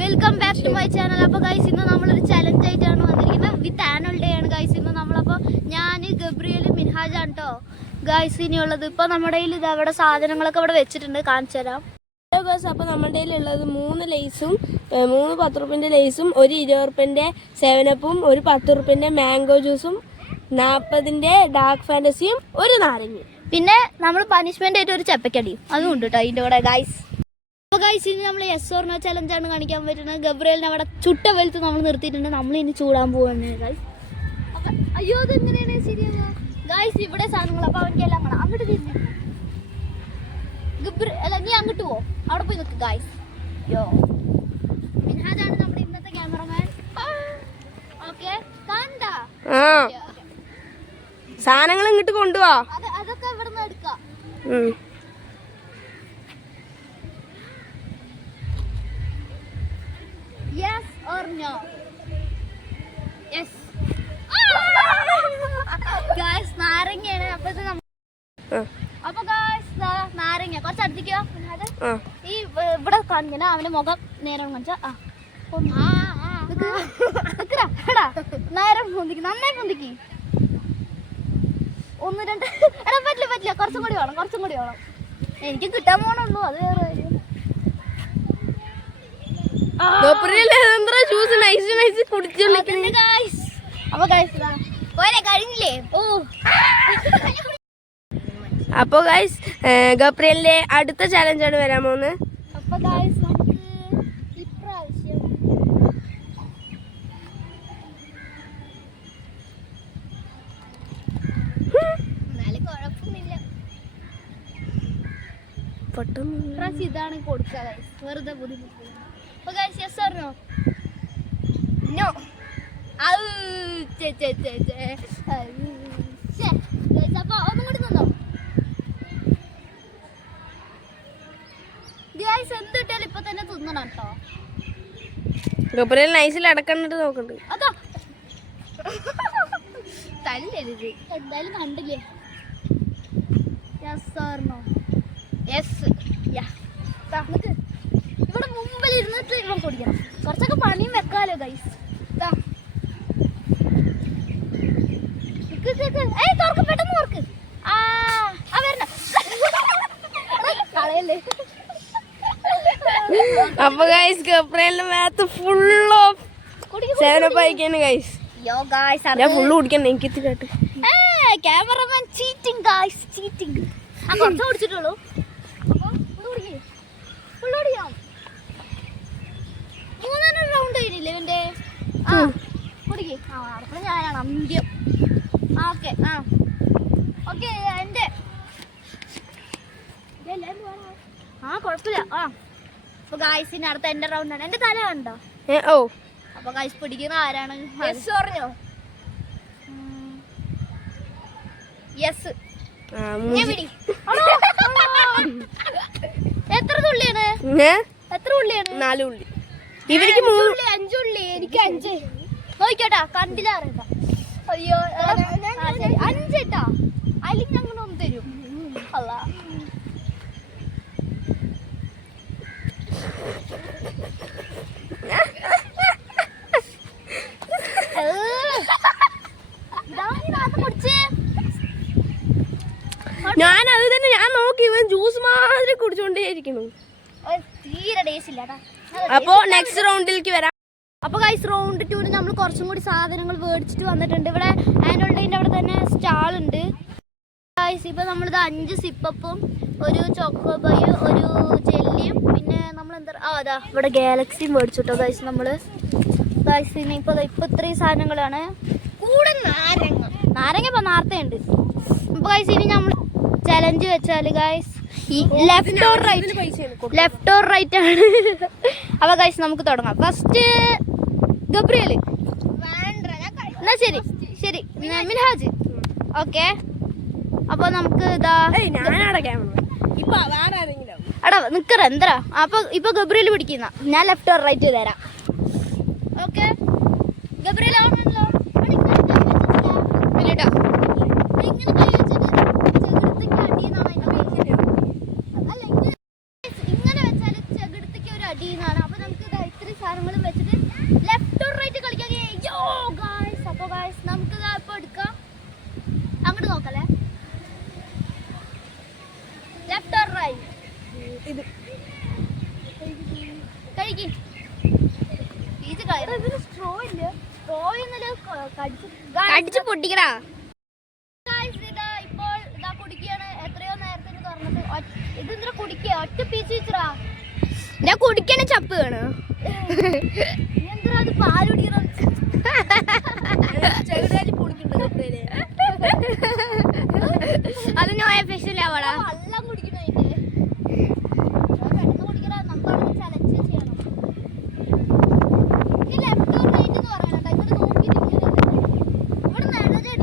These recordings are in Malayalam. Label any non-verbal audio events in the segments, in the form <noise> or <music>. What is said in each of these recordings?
Welcome back to my channel അപ്പോൾ ഗൈസ് ഇന്ന് നമ്മളൊരു ചലഞ്ച് ആയിട്ടാണ് വന്നിരിക്കുന്നത്. വിത്ത് ആനുവൽ ഡേ ആണ് ഗൈസ് ഇന്ന് നമ്മളപ്പോൾ ഞാൻ ഗബ്രിയൽ ആണ് കേട്ടോ ഗൈസ് ഇനിയുള്ളത് ഇപ്പോൾ നമ്മുടെ കയ്യിൽ ഇത് അവിടെ സാധനങ്ങളൊക്കെ ഇവിടെ വെച്ചിട്ടുണ്ട്. കാണിച്ചു തരാം. ഗേഴ്സ് അപ്പോൾ നമ്മുടെ ഉള്ളത് മൂന്ന് ലേസും മൂന്ന് പത്ത് റുപ്യന്റെ ലേസും ഒരു ഇരുപത് റുപ്യന്റെ സെവനപ്പും ഒരു പത്ത് റുപ്യന്റെ മാംഗോ ജ്യൂസും നാൽപ്പതിന്റെ ഡാർക്ക് ഫാന്റസിയും ഒരു നാരങ്ങ പിന്നെ നമ്മൾ പനിഷ്മെന്റ് ആയിട്ട് ഒരു ചപ്പക്കടിയും അതും ഉണ്ട് കേട്ടോ അതിന്റെ കൂടെ ഗൈസ് അപ്പോൾ ഗൈസ് ഇനി നമ്മൾ എസ് ഓർണോ ചലഞ്ചാണ് കാണിക്കാൻ പറ്റുന്നത്. ഗബ്രേലിനെ അവിടെ ചുട്ട വെളുത്ത് നമ്മൾ നിർത്തിയിട്ടുണ്ട്. നമ്മൾ ഇനി ചൂടാൻ പോവാണ് ഗൈസ് അപ്പൊ അയ്യോ അത് എങ്ങനെയാണ് ശരിയാവുക? ഗൈസ് ഇവിടെ സാധനങ്ങൾ. അപ്പൊ അവൻ എല്ലാം കാണാം. അങ്ങോട്ട് തിരിഞ്ഞു ഗബ്രി അല്ല നീ അങ്ങോട്ട് പോ. അവിടെ പോയി നിൽക്ക് ഗൈസ് യോ മിൻഹാജാണ് നമ്മുടെ ഇന്നത്തെ ക്യാമറമാൻ ഓക്കെ ആ. സാധനങ്ങൾ ഇങ്ങോട്ട് കൊണ്ടുപോവാ അതൊക്കെ ഇവിടെ നിന്ന് എടുക്കാം no? Yes. <laughs> ഗായ്സ് നാരങ്ങയാണ്. അപ്പൊ ഇത് അപ്പൊ ഗായ്സ് നാരങ്ങ. കുറച്ച് അടുത്തേക്കോ ഈ ഇവിടെ കാണിക്കണ അവന്റെ മുഖം നേരം കാണിച്ചാ ആ. നേരം പൊന്തിക്ക്. നന്നായി പൊന്തിക്ക്. ഒന്ന് രണ്ട്. എടാ പറ്റില്ല പറ്റില്ല. കുറച്ചും കൂടി വേണം കുറച്ചും കൂടി വേണം. എനിക്ക് കിട്ടാൻ പോകണുള്ളൂ അത് വേറെ കാര്യം. ജ്യൂസ് നൈസ് നൈസ് അപ്പൊ കഴിഞ്ഞില്ലേ ഓ അപ്പോൾ ഗൈസ് ഗബ്രിയലിന്റെ അടുത്ത ചാലഞ്ചാണ് വരാൻ പോകുന്നത് നമുക്ക് ഇപ്രാവശ്യം ഇതാണ് കൊടുക്കുക ഗൈസ് വെറുതെ ബുദ്ധിമുട്ട് അപ്പൊ ഗൈസ് യെസ് പറഞ്ഞോ നോ അപ്പൊ ഒന്നും കൂടി നിന്നോ ഗൈസ് എന്ത് കിട്ടിയാലും ഇപ്പൊ തന്നെ തിന്നണം കേട്ടോ. ഗബ്രിയൽ നൈസിൽ അടക്കണ്ടിട്ട് നോക്കണ്ട്. അതാ. തല്ലരുത് എന്തായാലും കണ്ടില്ലേ? യെസ് ഓർണോ യെസ് ഇവിടെ മുമ്പിൽ ഇരുന്നിട്ട് ഇവൻ കുടിക്കണം. കുറച്ചൊക്കെ പണിയും വെക്കാലോ ഗൈസ് അപ്പൊ ഗൈസ് ഗബ്രിയലിന്റെ മേത്ത് ഫുൾ ഓഫ് അയക്കാണ് ഗൈസ് ഞാൻ ഫുള്ള് കുടിക്കണ്ട എനിക്ക് എത്തിക്കാട്ട് ക്യാമറമാൻ ചീറ്റിംഗ് ഗൈസ് ചീറ്റിംഗ് ആ കുറച്ച് കുടിച്ചിട്ടുള്ളൂ. മൂന്നാൽ റൗണ്ട് കഴിഞ്ഞില്ലേ ഇവന്റെ? ആ കുടിക്ക്. ആ ഞാനാണ് അന്ത്യം. ഓക്കെ ആ. ഓക്കെ പോവാനാ? ആ കുഴപ്പമില്ല ആ. ഗായ്സിന് അടുത്ത റൗണ്ടാണ് തല കണ്ടോ? ഓ. അപ്പൊ ഗായ്സ് പിടിക്കുന്ന ആരാണ്? പറഞ്ഞോ. യെസ്. എത്ര തുള്ളിയാണ്? എത്ര ഉള്ളിയാണ്? നാല് ഉള്ളി. ഇവർക്ക് അഞ്ചുള്ളി എനിക്ക് അഞ്ച്. നോക്കിയോട്ടാ കണ്ടില്ല അറിയണ്ട അയ്യോ. അഞ്ചേട്ടാ. അല്ലെങ്കിൽ അങ്ങനെ ഒന്ന് തരും. അല്ല ഞാൻ അത് തന്നെ ഞാൻ നോക്കി ഇവൻ ജ്യൂസ് മാതിരി കുടിച്ചോണ്ടേ ഇരിക്കുന്നു തീരെ ടേസ്റ്റ് ഇല്ലാട്ടാ. അപ്പോ നെക്സ്റ്റ് റൗണ്ടിലേക്ക് വരാം. ഗൈസ് റൗണ്ട് ടൂന് നമ്മൾ കുറച്ചും കൂടി സാധനങ്ങൾ മേടിച്ചിട്ട് വന്നിട്ടുണ്ട്. ഇവിടെ ആനുവൽ ഡേന്റെ അവിടെ തന്നെ സ്റ്റാൾ ഉണ്ട്. ഗൈസ് ഇപ്പോൾ നമ്മളിത് അഞ്ച് സിപ്പപ്പും ഒരു ചോക്കോബയും ഒരു ജെല്ലിയും പിന്നെ നമ്മൾ എന്താ ആ അതാ ഇവിടെ ഗാലക്സി മേടിച്ചിട്ടോ ഗൈസ് നമ്മൾ ഗൈസ് ഇനി ഇപ്പോൾ ഇപ്പോൾ ഇത്രയും സാധനങ്ങളാണ്. കൂടെ നാരങ്ങ. നാരങ്ങ ഇപ്പോൾ നേരത്തെ ഉണ്ട് ഇപ്പോൾ ഗൈസ് ഇനി നമ്മൾ ചലഞ്ച് വെച്ചാൽ ഗൈസ് ഈ left or right left or right ആണ്. അപ്പൊ ഗൈസ് നമുക്ക് തുടങ്ങാം. First Gabriel. എന്നാ ശരി ശരി. മിൻഹാജ്. ഓക്കെ. അപ്പൊ നമുക്ക് ഇതാ എടാ നിക്കറ എന്തരാ അപ്പൊ ഇപ്പൊ ഗബ്രിയൽ പിടിക്കുന്ന ഞാൻ ലെഫ്റ്റ് ഓർ റൈറ്റ് തരാം. ഓക്കെ. ഗബ്രിയൽ ആണല്ലോ ഇല്ലട്ടോ ഇങ്ങനെ കൈ വെച്ചിട്ട് ചെകുടത്തേക്ക് അടിയെന്നാണ് അതിന്റെ പേര്. അല്ല ഇങ്ങനെ ഇങ്ങനെ വെച്ചാൽ ചെകിടത്തേക്ക് ഒരു അടി എന്നാണ് അപ്പൊ നമുക്ക് ഇതാ ഇത്തിരി സാധനങ്ങളും വെച്ചിട്ട് ലെഫ്റ്റ് ഓർ റൈറ്റ് കളിക്കാൻ യോ ഗായ്സ് അപ്പോൾ ഗായ്സ് നമുക്ക് ദാ ഇപ്പൊ എടുക്കാം അങ്ങോട്ട് നോക്കല്ലേ ലെഫ്റ്റ് ഓർ റൈറ്റ് ഇത് കഴിക്ക് ഇത് സ്ട്രോ ഇല്ല? സ്ട്രോ ഇന്നലെ കടിച്ച്. പൊട്ടിക്കടാ. ഇപ്പോൾ ഇതാ കുടിക്കുകയാണ്. എത്രയോ നേരത്തിന് തുറന്നിട്ട്. ഒറ്റ- ഇത് കുടിക്കുക. ഒറ്റ പീച്ച് വെച്ചടാ. ഞാൻ കുടിക്കണ ചപ്പ് വേണോ അത് പാൽ കുടിക്കണം അത് നോയ വെള്ളം കുടിക്കണം അതിന്റെ അത് പെട്ടെന്ന് കുടിക്കടാ നമുക്ക് അവിടെ ചലച്ച് ചെയ്യണം ഈ ലെഫ്റ്റ് ഓർ റൈറ്റ് എന്ന് പറയണ ഇങ്ങനെ നോക്കിയിരിക്കുന്നത് ഇവിടെ നിഴൽ അടിക്കണം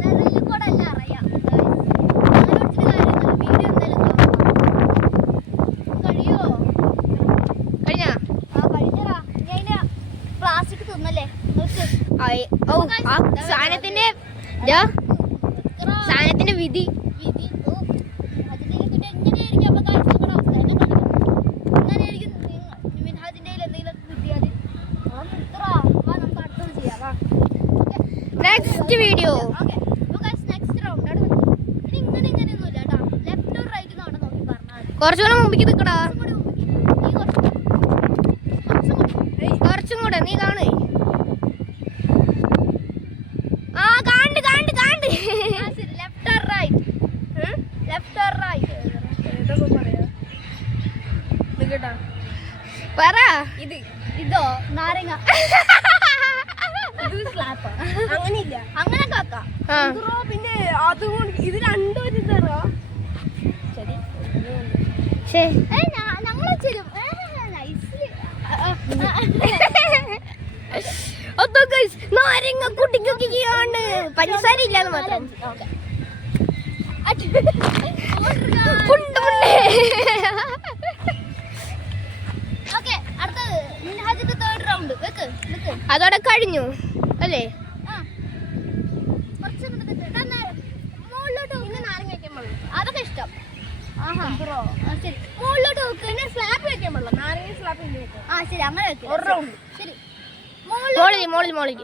നിഴലിൽ കൂടെ എല്ലാം അറിയാം അങ്ങനെ ഒത്തിരി കാര്യമൊന്നുമില്ല വീഡിയോ എന്തായാലും നോക്കാം കഴിയോ കഴിഞ്ഞാ ആ കഴിഞ്ഞടാ നീ അതിന്റെ പ്ലാസ്റ്റിക് തിന്നല്ലേ നിർത്ത് ആയി. ഔ ആ സാധനത്തിന്റെ ദാ, സാധനത്തിന്റെ വിധി വിധി ഓ അതിന്റെ പിന്നെ എങ്ങനെയായിരിക്കും അപ്പൊ കാഴ്ച നിങ്ങളുടെ അവസ്ഥ എന്നെ കണ്ടിട്ട് എങ്ങനെയായിരിക്കും നിങ്ങൾ മിൻഹാജിന്റെ കയ്യിൽ എന്തെങ്കിലും കിട്ടിയാൽ ആ നിർത്തറാ വാ നമുക്ക് അടുത്തത് സാധനത്തിന്റെ വാ നെക്സ്റ്റ് വീഡിയോ കുറച്ചുകൂടെ നെക്സ്റ്റ് റൗണ്ട് അവിടെ നിൽക്ക്. ഇനി ഇങ്ങനെ ഇങ്ങനെയൊന്നുമില്ല കേട്ടോ ലെഫ്റ്റ് ഓർ റൈറ്റ് അവിടെ നോക്കി പറഞ്ഞാൽ മതി കുറച്ചുകൂടെ മുമ്പിക്ക് നിക്കടാ കുറച്ചും കൂടി മുമ്പിൽ. നീ കുറച്ചും കൂടി കുറച്ചും കൂടി കുറച്ചും കൂടെ നീ കാണേ ആ കാണ്ട് കാണ്ട് കാണ്ട്. ശരി. Left or right left or right പറ. ഇത് ഇതോ നാരങ്ങ. അങ്ങനെയില്ല. അങ്ങനെ കാക്ക പിന്നെ അതും കൊണ്ട് ഇത് രണ്ടും ഒരു ഇതറോ ശരി. ശേ ഏ ഞങ്ങളെ ചെരും അതോ ഗൈസ് നാരങ്ങ കുട്ടിക്കൊക്കെയാണ് പഞ്ചസാര ഇല്ലാന്ന് മാത്രം അതോടെ കഴിഞ്ഞു അല്ലേ? അതൊക്കെ ഇഷ്ടം. മുകളിലോട്ട് നോക്ക് പിന്നെ സ്ലാപ്പ് വെക്കാൻ പാടില്ല നാരങ്ങ ഇല്ല? ആ ശരി. അങ്ങനെ ഒരു റൗണ്ട് ശരി. മോളിൽ മോളിൽ മോളിൽ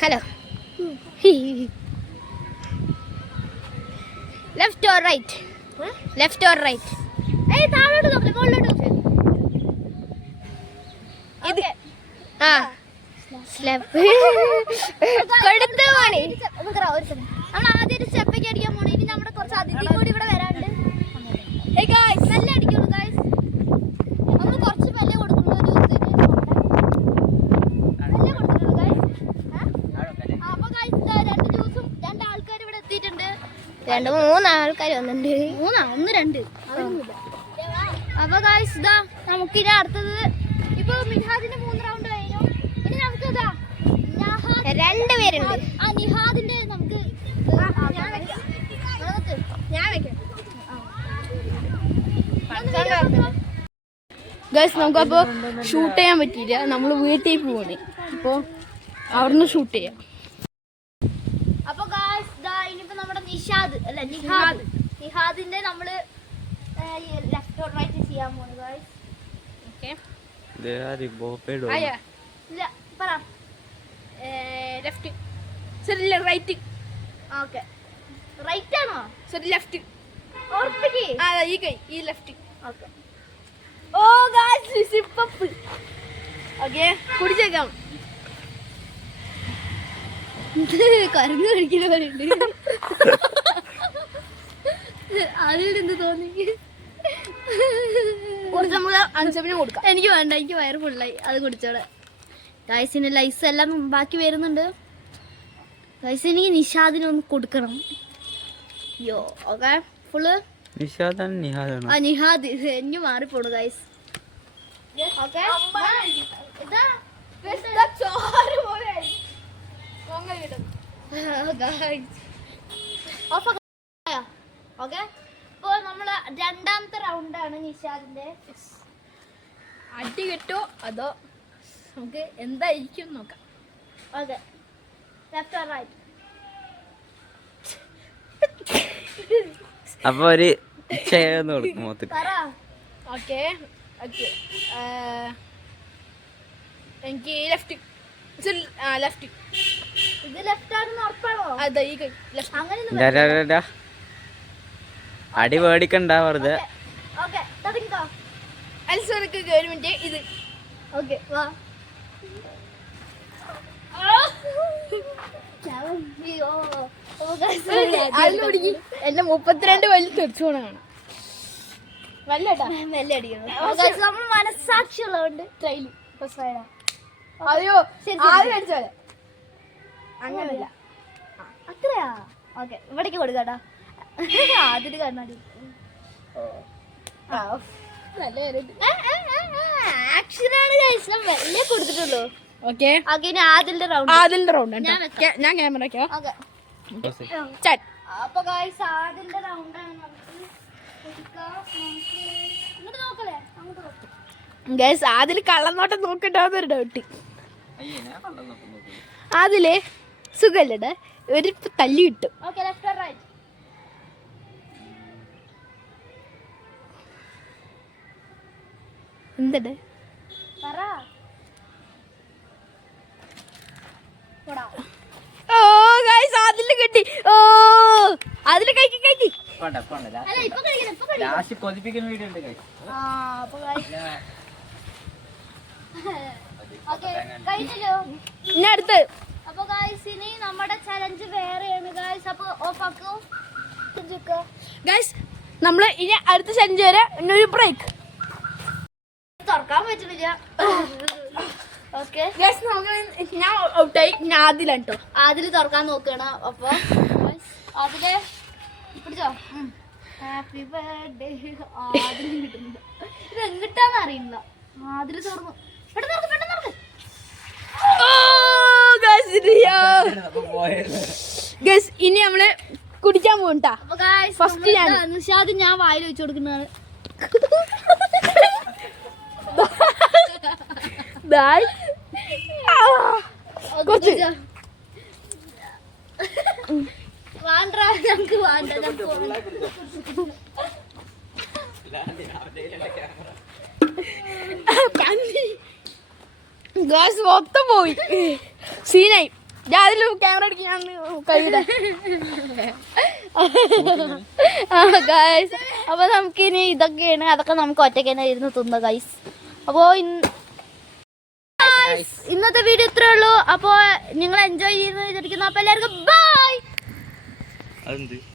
hello left or right left or right ഇത് ആ. സ്ലെപ്പ് <laughs> കൊടുത്തു പോണേ. നമ്മൾ ആദ്യം ഒരു സ്റ്റെപ്പൊക്കെ അടിക്കാൻ പോണേ. ഇനി നമ്മുടെ കുറച്ച് അതിഥി കൂടി ഇവിടെ വരാണ്ട് Hey guys. മെല്ലെ അടിക്കുള്ളൂ ഗൈസ് നമ്മൾ കുറച്ച് മെല്ലെ കൊടുക്കുള്ളൂ ഒരു ഇതിന് മെല്ലെ കൊടുക്കുള്ളൂ ഗൈസ് അപ്പൊ ഗൈസ് രണ്ട് ജ്യൂസും രണ്ട് ആൾക്കാർ ഇവിടെ എത്തിയിട്ടുണ്ട് രണ്ട് മൂന്ന് ആൾക്കാർ വന്നിട്ടുണ്ട്. മൂന്നാ ഒന്ന് രണ്ട്. അപ്പൊ ഗായ്സ് ഇതാ നമുക്ക് ഇനി അടുത്തത് ഇപ്പൊ മിൻഹാദിന്റെ മൂന്ന് റൗണ്ട് കഴിഞ്ഞു. ഇനി നമുക്ക് ഇതാ നഹാദ് രണ്ട് പേരുണ്ട് ആ നിഹാദിന്റെ നമുക്ക് ഞാൻ വെക്കാം. ഗൈസ് നമുക്കപ്പോൾ ഷൂട്ട് ചെയ്യാൻ പറ്റിയില്ല. നമ്മൾ വീട്ടിൽ പോവാണ്. അപ്പോൾ അവിടുന്ന് ഷൂട്ട് ചെയ്യാം അപ്പൊ ഗായ്സ് ദാ ഇനിയിപ്പോ നമ്മുടെ നിഷാദ് അല്ല നിഹാദ്. നിഹാദിന്റെ നമ്മൾ ലെഫ്റ്റ് ഓർ റൈറ്റ് ചെയ്യാൻ പോകുന്നു ഗായ്സ് They are boped ഇല്ല പറ. ലെഫ്റ്റ് സരി റൈറ്റ് ഓക്കെ റൈറ്റ് ആണോ? സരി ലെഫ്റ്റ് ഉറപ്പിക്ക്. ആ ഈ കൈ ഈ ലെഫ്റ്റ് ഓക്കെ. ഓ ഗായ്സ് സിപ്പപ്പ് ഓക്കെ കുടിച്ചേക്കാം. കരഞ്ഞു കഴിക്കുന്നവരുണ്ട് <laughs> അതിൽ എന്ത് തോന്നി? കുറച്ച് നമ്മൾ അൻസബിന് കൊടുക്കാം എനിക്ക് വേണ്ട എനിക്ക് വയറ് ഫുള്ളായി അത് കുടിച്ചോടെ ഗൈസിന് ലൈസ് എല്ലാം ബാക്കി വരുന്നുണ്ട്. ഗൈസ് എനിക്ക് നിഷാദിനൊന്ന് കൊടുക്കണം. Yo okay full Nishad and Nihad ആണോ ആ നിഹാദ്. എനിക്ക് മാറിപ്പോണു ഗൈസ് ഓക്കെ ചോറ് പോലെ. <laughs> ഓക്കെ ഇപ്പോൾ നമ്മൾ രണ്ടാമത്തെ റൗണ്ട് ആണ് നിഷാദിന്റെ. അടി കിട്ടോ അതോ നമുക്ക് എന്തായിരിക്കും നോക്കാം. ഓക്കെ ലെഫ്റ്റ് ഓർ റൈറ്റ് അപ്പൊ ഒരു ചേർന്ന് കൊടുക്കും മൊത്തത്തിൽ പറ. ഓക്കെ ഓക്കെ എനിക്ക് ലെഫ്റ്റ് ലെഫ്റ്റ് ഇത് ലെഫ്റ്റ് ആണെന്ന് ഉറപ്പാണോ? അതെ ഈ കൈ ലെഫ്റ്റ് അങ്ങനെ. അടി പേടിക്കണ്ട വെറുതെ. ഇത്. ഓക്കെ വാ. എന്നെ മുപ്പത്തിരണ്ട് വലിയ തെറിച്ചു പോണ മെല്ലെ അടിക്കണം ഓ, നമ്മൾ മനസ്സാക്ഷിയുള്ളതുകൊണ്ട് അയ്യോ ആദ്യം അടിച്ചോലെ അങ്ങനല്ല അത്രയാ? ഓക്കെ ഇവിടേക്ക് കൊടുക്കാട്ടാ കണ്ണാടി. കൊടുത്തിട്ടുള്ളൂ. ഓക്കെ ആദ്യത്തെ റൗണ്ട് ഞാൻ ക്യാമറ വെക്കോ. Okay chat. അപ്പൊ റൗണ്ടാണ് നമുക്ക് ഇങ്ങോട്ട് നോക്കല്ലേ? അങ്ങോട്ട് നോക്കാം. ഗൈസ് അതിൽ കള്ളനോട്ടം നോക്കണ്ടാവുന്നൊരു ഡൗട്ട് അതിൽ സുഖല്ലട ഒരു തല്ലി കിട്ടും. പോടാ. ഓ ഗൈസ് അതിൽ കിട്ടി. ഓ അതിൽ കഴിക്കി കഴിക്കി. അല്ല ഇപ്പൊ കഴിക്കണം ഇപ്പൊ കഴിക്കണം. ലാസ്റ്റ് കൊതിപ്പിക്കുന്ന വീഡിയോ ഉണ്ട് <laughs> ഇനി അടുത്ത്. അപ്പൊ ഇനി നമ്മുടെ ചലഞ്ച് വേറെയാണ് അപ്പൊ ഓഫ് ആക്കൂ. തിരിച്ചേക്കോ. ഗൈസ് നമ്മൾ ഇനി അടുത്ത ചലഞ്ച് വരെ ഒരു ബ്രേക്ക് തുറക്കാൻ പറ്റുന്നില്ല. ഓക്കെ ഞാൻ ഔട്ടായി ഞാൻ കേട്ടോ അതിൽ തുറക്കാൻ നോക്കുകയാണ് അപ്പൊ അതിൽ പിടിച്ചോ? ഹാപ്പി ബർത്ത്ഡേ ആദിൽ ഇത് എങ്ങിട്ടാന്ന് അറിയില്ല. അതിൽ തുറന്നു. പെട്ടെന്ന് പെട്ടെന്ന് ഗൈസ് ഇനി നമ്മൾ കുടിക്കാൻ പോകണ്ടാ ഫസ്റ്റ് ഞാൻ. നിഷാദ് ഞാൻ വായിൽ വെച്ചു കൊടുക്കുന്നതാണ്. <laughs> Okay, കുറച്ച്. ഗൈസ് മൊത്തം പോയി സീനായി ഞാൻ അതിൽ ക്യാമറ അടിക്കാൻ ഞാൻ ആ ഗൈസ് അപ്പൊ നമുക്കിനി ഇതൊക്കെയാണ് അതൊക്കെ നമുക്ക് ഒറ്റയ്ക്ക് തന്നെ ഇരുന്ന് തിന്ന ഗൈസ് അപ്പോ ഇന്ന് ഇന്നത്തെ വീഡിയോ ഇത്രേ ഉള്ളൂ. അപ്പോ നിങ്ങൾ എൻജോയ് ചെയ്യുന്ന വിചാരിക്കുന്നു. അപ്പൊ എല്ലാവർക്കും ബൈ